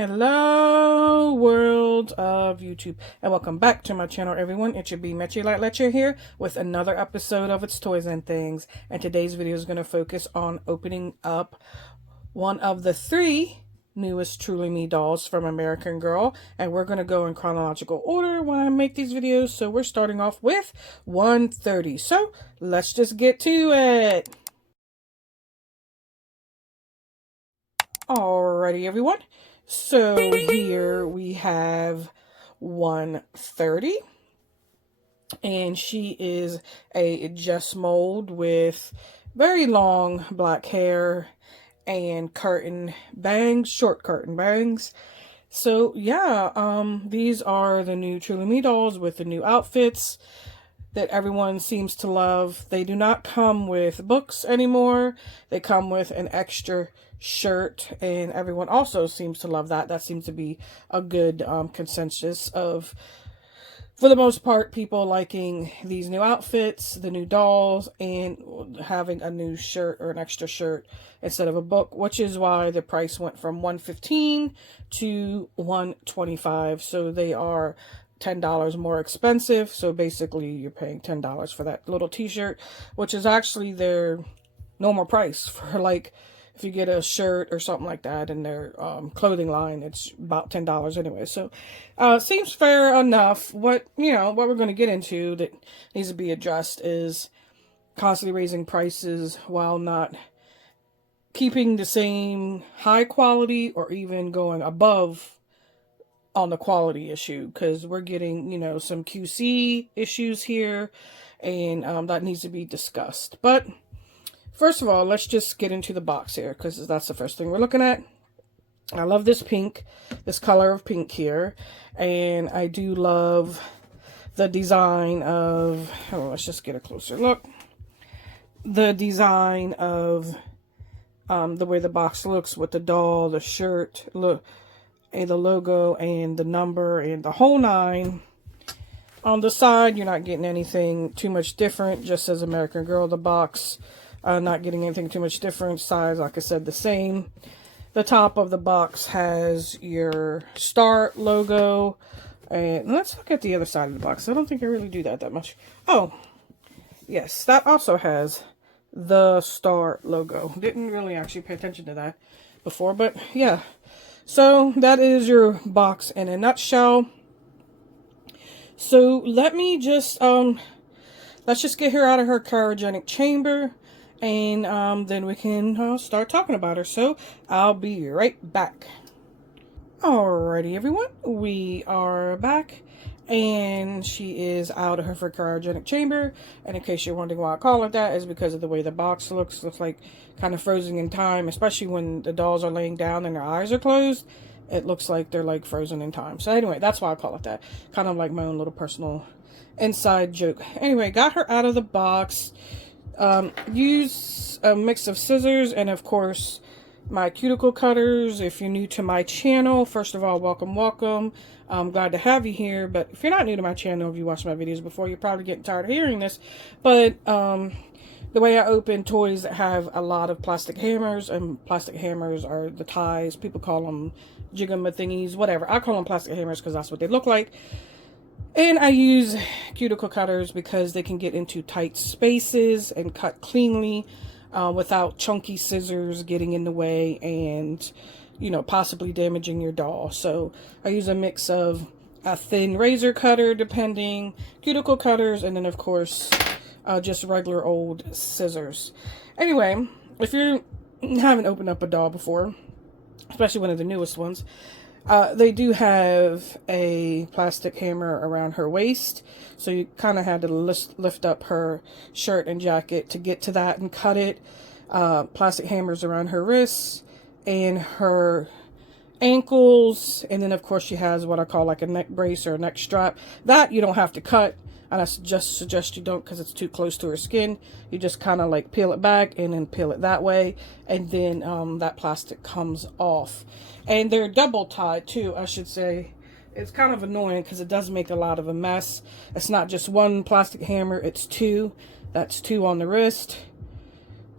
Hello world of YouTube, and welcome back to my channel, everyone. It should be Metchy Like Letcher here with another episode of It's Toys and Things, and today's video is going to focus on opening up one of the 3 newest Truly Me dolls from American Girl, and we're going to go in chronological order when I make these videos. So we're starting off with 130. So let's just get to it. Alrighty, everyone. So here we have 130, and she is a Jess mold with very long black hair and curtain bangs, short curtain bangs. So yeah, these are the new Truly Me dolls with the new outfits that everyone seems to love. They do not come with books anymore. They come with an extra shirt, and everyone also seems to love that. That seems to be a good consensus of, for the most part, people liking these new outfits, the new dolls, and having a new shirt or an extra shirt instead of a book, which is why the price went from $115 to $125. So they are $10 more expensive. So basically you're paying $10 for that little t-shirt, which is actually their normal price for, like, if you get a shirt or something like that in their clothing line, it's about $10 anyway. So seems fair enough. What we're going to get into that needs to be addressed is constantly raising prices while not keeping the same high quality or even going above on the quality issue, because we're getting, some QC issues here, and that needs to be discussed. But first of all, let's just get into the box here, because that's the first thing we're looking at. I love this pink, this color of pink here, and I do love the design of, let's just get a closer look. The design of the way the box looks with the doll, the shirt, look, and the logo and the number and the whole 9. On the side, you're not getting anything too much different, just as American Girl. The box, not getting anything too much different. Size, like I said, the same. The top of the box has your star logo. And let's look at the other side of the box. I don't think I really do that much. Oh, yes, that also has the star logo. Didn't really actually pay attention to that before, but yeah. So that is your box in a nutshell. So let me just, let's just get her out of her cryogenic chamber, and then we can start talking about her. So I'll be right back. Alrighty, everyone, we are back, and she is out of her cryogenic chamber. And in case you're wondering why I call it that, is because of the way the box looks like kind of frozen in time, especially when the dolls are laying down and their eyes are closed. It looks like they're like frozen in time. So anyway, that's why I call it that. Kind of like my own little personal inside joke. Anyway, got her out of the box. Use a mix of scissors and, of course, my cuticle cutters. If you're new to my channel, first of all, welcome. I'm glad to have you here. But if you're not new to my channel, if you watched my videos before, you're probably getting tired of hearing this. But the way I open toys that have a lot of plastic hammers, and plastic hammers are the ties. People call them jigama thingies, whatever. I call them plastic hammers because that's what they look like. And I use cuticle cutters because they can get into tight spaces and cut cleanly without chunky scissors getting in the way and, possibly damaging your doll. So I use a mix of a thin razor cutter, depending, cuticle cutters, and then, of course, just regular old scissors. Anyway, if you haven't opened up a doll before, especially one of the newest ones, they do have a plastic hammer around her waist. So you kind of had to lift up her shirt and jacket to get to that and cut it. Plastic hammers around her wrists and her ankles. And then, of course, she has what I call like a neck brace or a neck strap. That you don't have to cut. And I just suggest you don't, because it's too close to her skin. You just kind of like peel it back and then peel it that way. And then that plastic comes off. And they're double tied too, I should say. It's kind of annoying because it does make a lot of a mess. It's not just one plastic hammer, it's 2. That's 2 on the wrist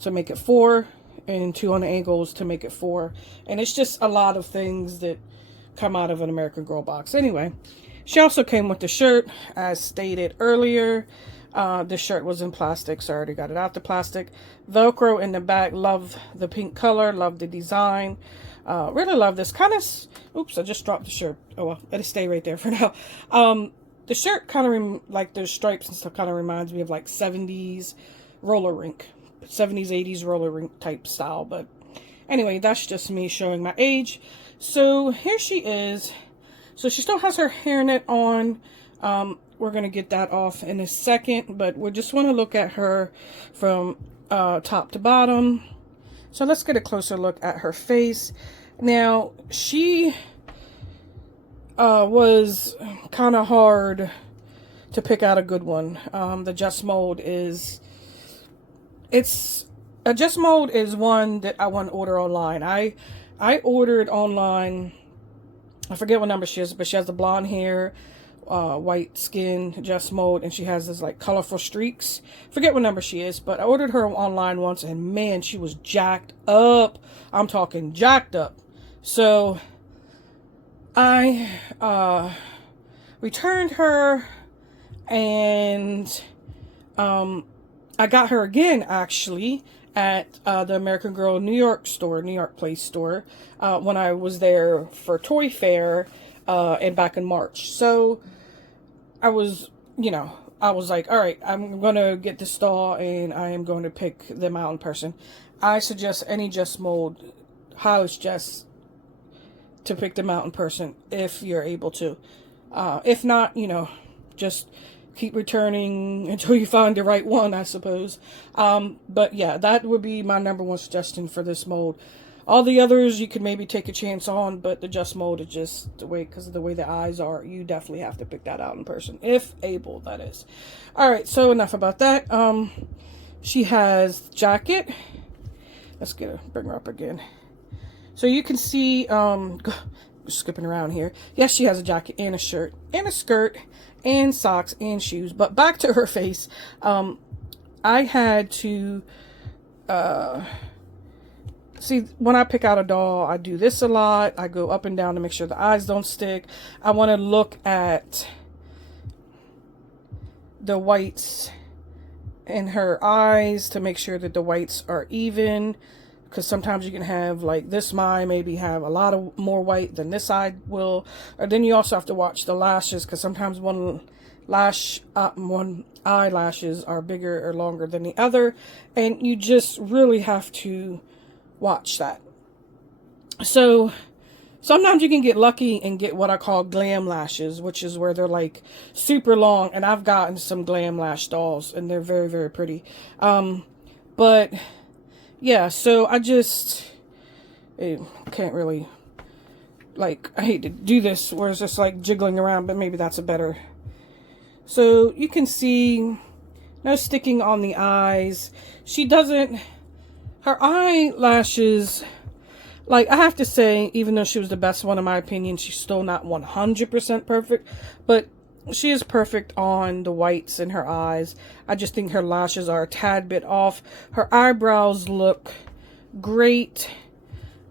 to make it 4. And 2 on the ankles to make it 4. And it's just a lot of things that come out of an American Girl box. Anyway, she also came with the shirt, as stated earlier. The shirt was in plastic, so I already got it out the plastic. Velcro in the back. Love the pink color. Love the design. Really love this. Kind of, oops, I just dropped the shirt. Oh well, it'll stay right there for now. The shirt kind of, like the stripes and stuff, kind of reminds me of like 70s roller rink. 70s, 80s roller rink type style. But anyway, that's just me showing my age. So here she is. So she still has her hairnet on. We're going to get that off in a second, but we just want to look at her from top to bottom. So let's get a closer look at her face. Now, she was kind of hard to pick out a good one. The Just Mold is, a Just Mold is one that I want to order online. I ordered online, I forget what number she is, but she has the blonde hair, white skin, Just Mold, and she has this like colorful streaks. Forget what number she is, but I ordered her online once, and man, she was jacked up. I'm talking jacked up. So I returned her, and I got her again actually at the American Girl New York Place store, when I was there for Toy Fair and back in March. So I was, I was like, all right, I'm going to get this doll and I am going to pick them out in person. I suggest any Just Mold, highly suggest to pick them out in person if you're able to. If not, just keep returning until you find the right one, I suppose. But yeah, that would be my number one suggestion for this mold. All the others you could maybe take a chance on, but the Just Mold is just the way, because of the way the eyes are, you definitely have to pick that out in person, if able, that is. Alright, so enough about that. She has jacket. Let's bring her up again. So you can see, skipping around here. Yes, she has a jacket and a shirt and a skirt and socks and shoes. But back to her face. I had to, see, when I pick out a doll, I do this a lot. I go up and down to make sure the eyes don't stick. I want to look at the whites in her eyes to make sure that the whites are even. Because sometimes you can have, like, this eye maybe have a lot of more white than this eye will. Or then you also have to watch the lashes, because sometimes one eyelashes are bigger or longer than the other. And you just really have to watch that. So sometimes you can get lucky and get what I call glam lashes, which is where they're like super long. And I've gotten some glam lash dolls and they're very, very pretty. But yeah, so I can't really, like, I hate to do this where it's just like jiggling around, but maybe that's a better. So you can see no sticking on the eyes. She doesn't, her eyelashes, like, I have to say, even though she was the best one in my opinion, she's still not 100% perfect, but she is perfect on the whites in her eyes. I just think her lashes are a tad bit off. Her eyebrows look great,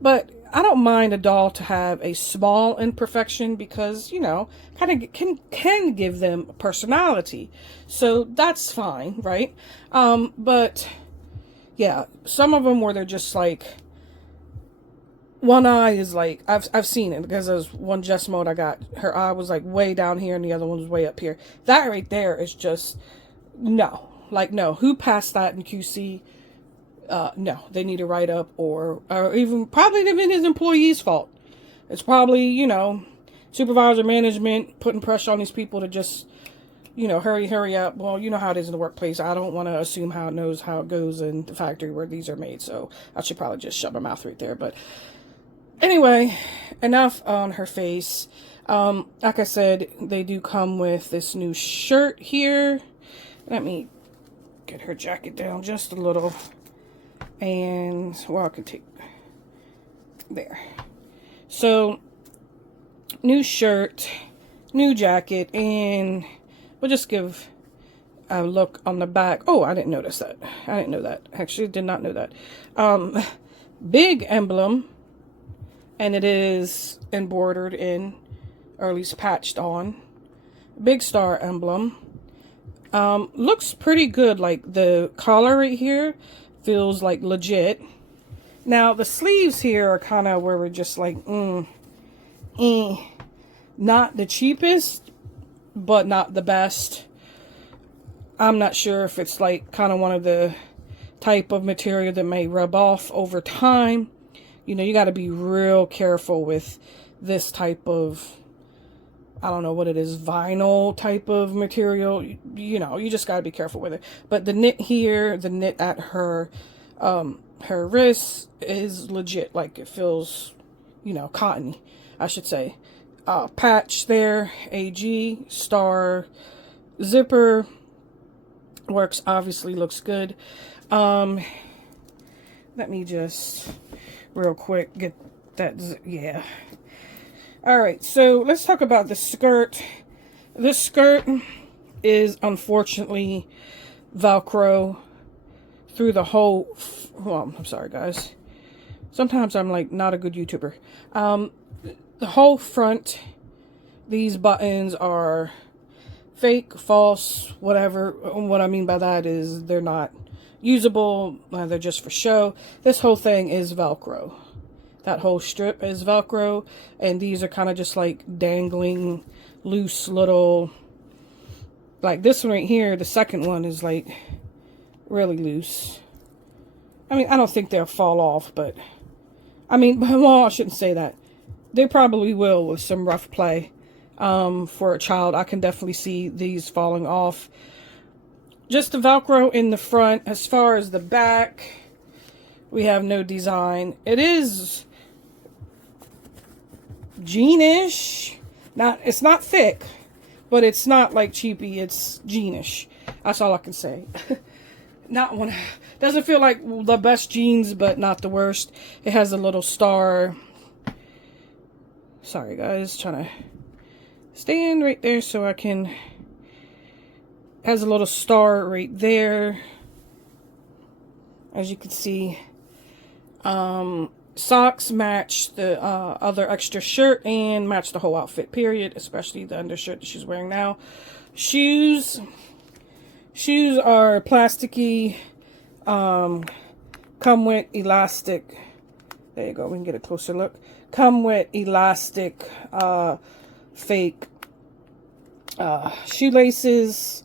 but I don't mind a doll to have a small imperfection because, kind of can give them personality. So that's fine, right? But yeah, some of them where they're just like, one eye is like, I've seen it because there's one Just Mold I got. Her eye was like way down here and the other one was way up here. That right there is just, no. Like, no. Who passed that in QC? No. They need to write up or even probably even his employee's fault. It's probably, supervisor management putting pressure on these people to just, hurry up. Well, you know how it is in the workplace. I don't want to assume how it goes in the factory where these are made. So I should probably just shut my mouth right there. But anyway, enough on her face. Like I said, they do come with this new shirt here. Let me get her jacket down just a little. And, well, I can take, there. So, new shirt, new jacket, and we'll just give a look on the back. Oh, I didn't notice that. I didn't know that. Actually, did not know that. Big emblem and it is embroidered in, or at least patched on. Big star emblem. Looks pretty good. Like the collar right here feels like legit. Now the sleeves here are kind of where we're just like, not the cheapest, but not the best. I'm not sure if it's like kind of one of the type of material that may rub off over time. You know, you got to be real careful with this type of, I don't know what it is, vinyl type of material. You know, you just got to be careful with it. But the knit here, the knit at her wrist is legit. Like it feels, you know, cottony, I should say. Patch there, AG, star, zipper, works, obviously looks good. Let me just real quick get that, yeah. Alright, so let's talk about the skirt. This skirt is unfortunately Velcro through the whole, well, I'm sorry guys. Sometimes I'm like not a good YouTuber. The whole front, these buttons are fake, false, whatever. What I mean by that is they're not usable, they're just for show. This whole thing is Velcro. That whole strip is Velcro, and these are kind of just like dangling loose little, like this one right here, the second one is like really loose. I mean, I don't think they'll fall off, but I mean, well, I shouldn't say that. They probably will with some rough play. For a child, I can definitely see these falling off. Just the Velcro in the front. As far as the back, we have no design. It is jeanish. It's not thick, but it's not like cheapy. It's jeanish. That's all I can say. Not one. Doesn't feel like the best jeans, but not the worst. It has a little star. Sorry guys, trying to stand right there so I can. Has a little star right there, as you can see. Socks match the other extra shirt and match the whole outfit, period, especially the undershirt that she's wearing now. Shoes are plasticky, come with elastic. There you go, we can get a closer look. Come with elastic fake shoelaces.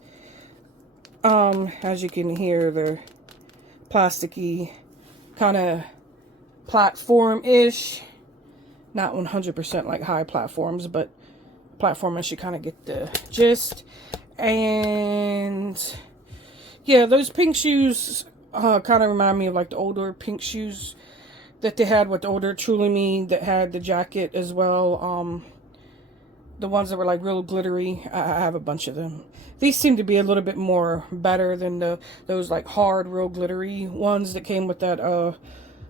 As you can hear, they're plasticky, kind of platform-ish. Not 100% like high platforms, but platform-ish, you kind of get the gist. And yeah, those pink shoes kind of remind me of like the older pink shoes that they had with the older Truly Me that had the jacket as well. The ones that were like real glittery, I have a bunch of them. These seem to be a little bit more better than those like hard, real glittery ones that came with that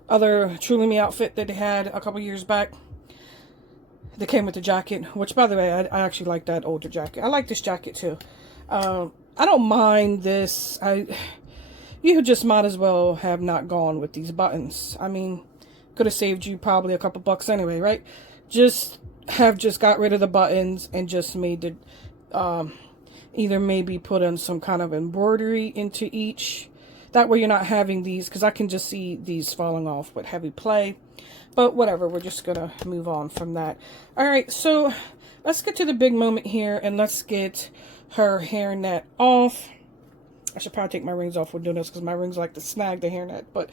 other Truly Me outfit that they had a couple years back. They came with the jacket, which by the way, I actually like that older jacket. I like this jacket too. I don't mind this. You just might as well have not gone with these buttons. I mean, could have saved you probably a couple bucks anyway, right? Just got rid of the buttons and just made it, either maybe put in some kind of embroidery into each. That way you're not having these, because I can just see these falling off with heavy play. But whatever, we're just going to move on from that. Alright, so let's get to the big moment here, and let's get her hairnet off. I should probably take my rings off when doing this, because my rings like to snag the hairnet. But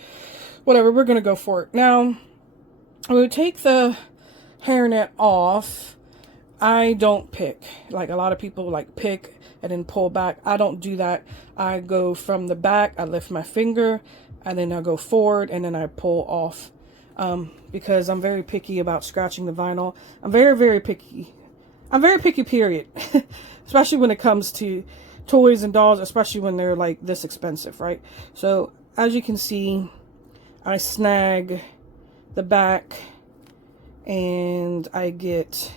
whatever, we're going to go for it. Now, we'll take the hairnet off. I don't pick. Like a lot of people like pick and then pull back. I don't do that. I go from the back, I lift my finger, and then I go forward, and then I pull off. Because I'm very picky about scratching the vinyl. I'm very, very picky. I'm very picky, period. Especially when it comes to toys and dolls, especially when they're like this expensive, right? So as you can see, I snag the back and I get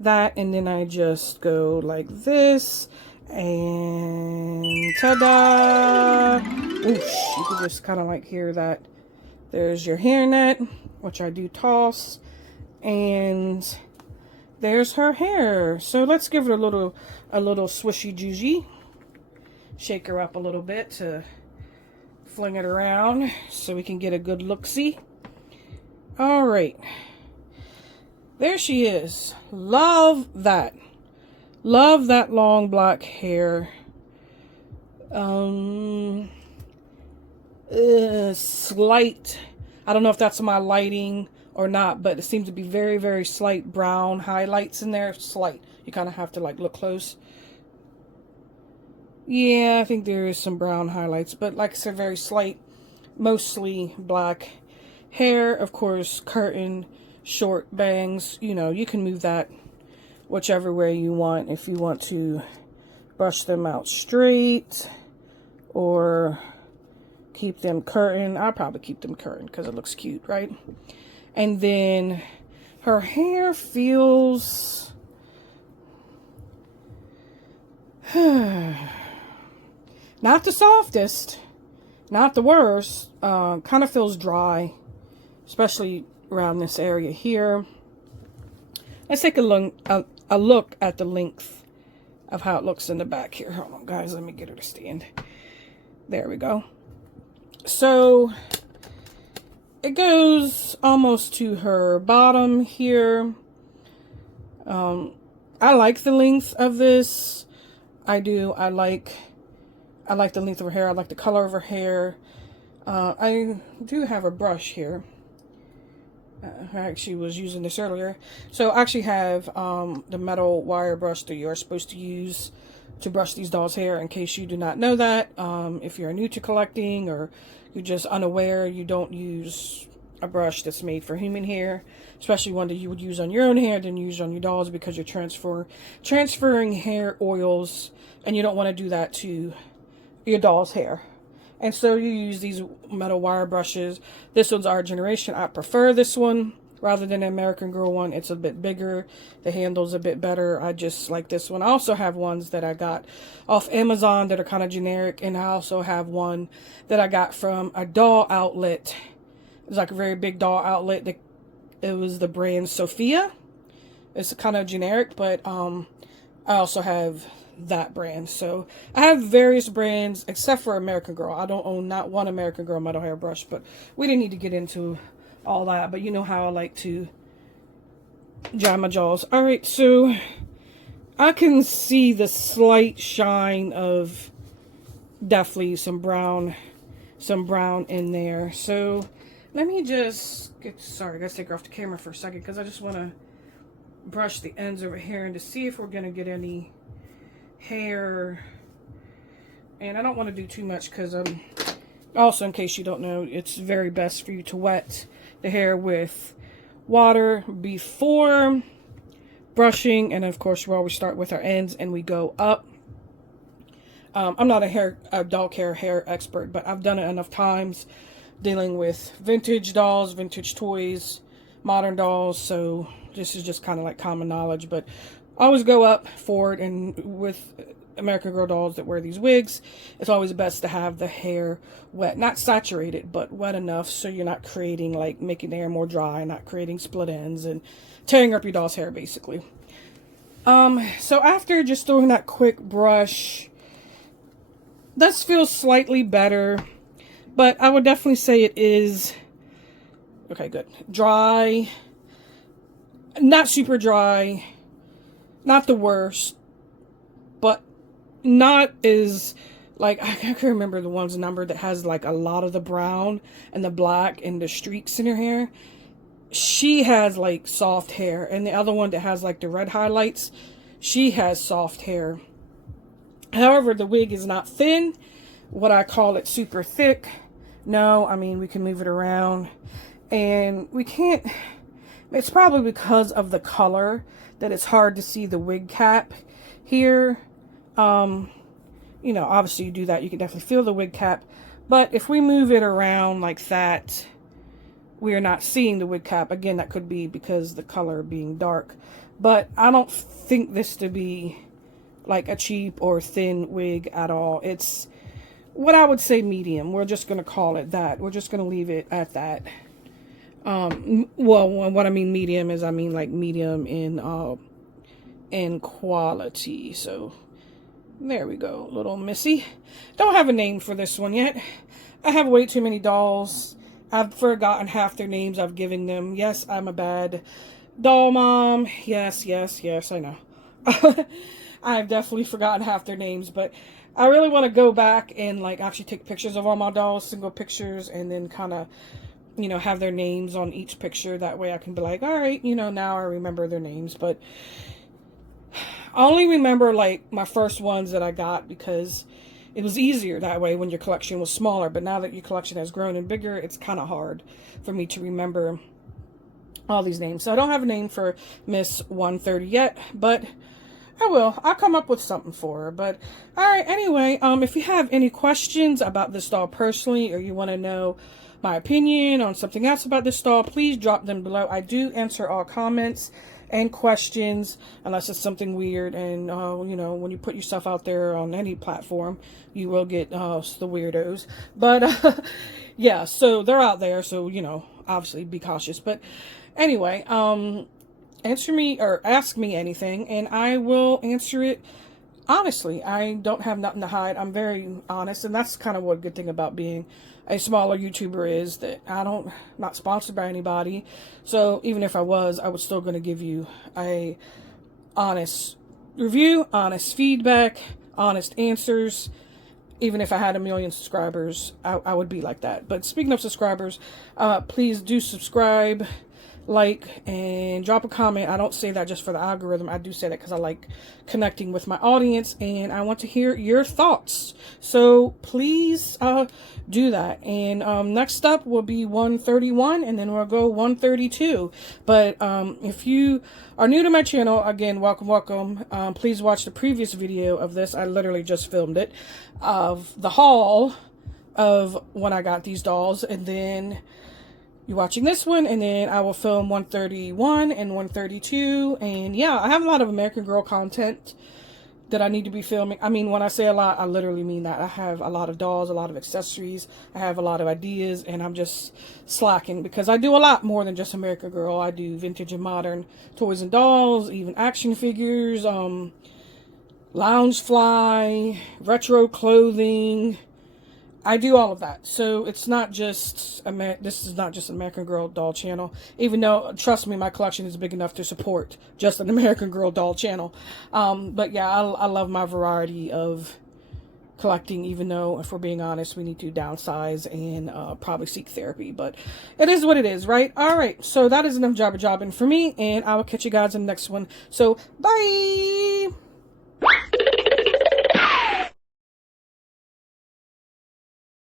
that, and then I just go like this, and ta-da! Oosh, you can just kind of like hear that. There's your hairnet, which I do toss. And there's her hair. So let's give it a little swishy juicy. Shake her up a little bit to fling it around so we can get a good look-see. All right. There she is. Love that. Love that long black hair. Slight, I don't know if that's my lighting or not, but it seems to be very, very slight brown highlights in there. Slight. You kind of have to like look close. Yeah, I think there is some brown highlights, but like I said, very slight, mostly black hair. Of course, curtain, short bangs. You know, you can move that whichever way you want. If you want to brush them out straight or keep them curtain. I'll probably keep them curtain because it looks cute, right? And then her hair feels not the softest, not the worst. Kind of feels dry, especially around this area here. Let's take a look at the length of how it looks in the back here. Hold on, guys. Let me get her to stand. There we go. So it goes almost to her bottom here. I like the length of this. I do. I like the length of her hair. I like the color of her hair. I do have a brush here. I actually was using this earlier. So I actually have the metal wire brush that you're supposed to use to brush these dolls' hair, in case you do not know that. If you're new to collecting or you're just unaware, you don't use a brush that's made for human hair, especially one that you would use on your own hair, then use on your dolls, because you're transferring hair oils, and you don't want to do that to your doll's hair. And so you use these metal wire brushes. This one's our generation. I prefer this one rather than the American Girl one. It's a bit bigger. The handle's a bit better. I just like this one. I also have ones that I got off Amazon that are kind of generic. And I also have one that I got from a doll outlet. It's like a very big doll outlet. It was the brand Sophia. It's kind of generic, but I also have that brand. So I have various brands except for American Girl. I don't own not one American Girl metal hair brush, but we didn't need to get into all that. But you know how I like to dry my jaws. All right, so I can see the slight shine of definitely some brown in there. So let me just sorry, I gotta take her off the camera for a second because I just want to brush the ends over here and to see if we're gonna get any hair. And I don't want to do too much because also, in case you don't know, it's very best for you to wet the hair with water before brushing. And of course, we always start with our ends and we go up. I'm not a doll care hair expert, but I've done it enough times dealing with vintage dolls, vintage toys, modern dolls. So this is just kind of like common knowledge, but always go up, forward, and with American Girl dolls that wear these wigs, it's always best to have the hair wet. Not saturated, but wet enough so you're not creating, like, making the hair more dry, not creating split ends and tearing up your doll's hair, basically. So after just throwing that quick brush, this feels slightly better, but I would definitely say it is, okay, good, dry, not super dry, not the worst, but not as, like, I can't remember the one's number that has like a lot of the brown and the black and the streaks in her hair. She has like soft hair, and the other one that has like the red highlights, she has soft hair. However, the wig is not thin. What I call it super thick. No, I mean, we can move it around, and we can't, it's probably because of the color that it's hard to see the wig cap here. You know, obviously you do that, you can definitely feel the wig cap, but if we move it around like that, we are not seeing the wig cap. Again, that could be because the color being dark, but I don't think this to be like a cheap or thin wig at all. It's what I would say medium. We're just going to call it that. We're just going to leave it at that. Well, what I mean medium is I mean like medium in quality. So there we go, little Missy. Don't have a name for this one yet. I have way too many dolls. I've forgotten half their names I've given them. Yes, I'm a bad doll mom. Yes, yes, yes, I know. I've definitely forgotten half their names, but I really want to go back and like actually take pictures of all my dolls, single pictures, and then kind of, you know, have their names on each picture. That way I can be like, all right, you know, now I remember their names. But I only remember like my first ones that I got because it was easier that way when your collection was smaller. But now that your collection has grown and bigger, it's kind of hard for me to remember all these names. So I don't have a name for Miss 130 yet, but I will. I'll come up with something for her. But all right, anyway, if you have any questions about this doll personally, or you want to know my opinion on something else about this doll, please drop them below. I do answer all comments and questions, unless it's something weird. And you know, when you put yourself out there on any platform, you will get the weirdos. But yeah, so they're out there, so you know, obviously be cautious. But anyway, answer me or ask me anything, and I will answer it honestly. I don't have nothing to hide. I'm very honest, and that's kind of what a good thing about being a smaller YouTuber is, that not sponsored by anybody. So even if I was, I was still going to give you a honest review, honest feedback, honest answers. Even if I had 1 million subscribers, I would be like that. But speaking of subscribers, please do subscribe, like, and drop a comment. I don't say that just for the algorithm. I do say that because I like connecting with my audience and I want to hear your thoughts. So please do that. And next up will be 131, and then we'll go 132. But if you are new to my channel, again, welcome. Please watch the previous video of this. I literally just filmed it, of the haul of when I got these dolls, and then you're watching this one, and then I will film 131 and 132. And yeah, I have a lot of American Girl content that I need to be filming. I mean, when I say a lot, I literally mean that. I have a lot of dolls, a lot of accessories, I have a lot of ideas, and I'm just slacking because I do a lot more than just American Girl. I do vintage and modern toys and dolls, even action figures, lounge fly, retro clothing. I do all of that. So it's not just, this is not just an American Girl doll channel, even though, trust me, my collection is big enough to support just an American Girl doll channel. But yeah, I love my variety of collecting, even though, if we're being honest, we need to downsize and probably seek therapy. But it is what it is, right? All right, so that is enough jobbing for me, and I will catch you guys in the next one. So, bye!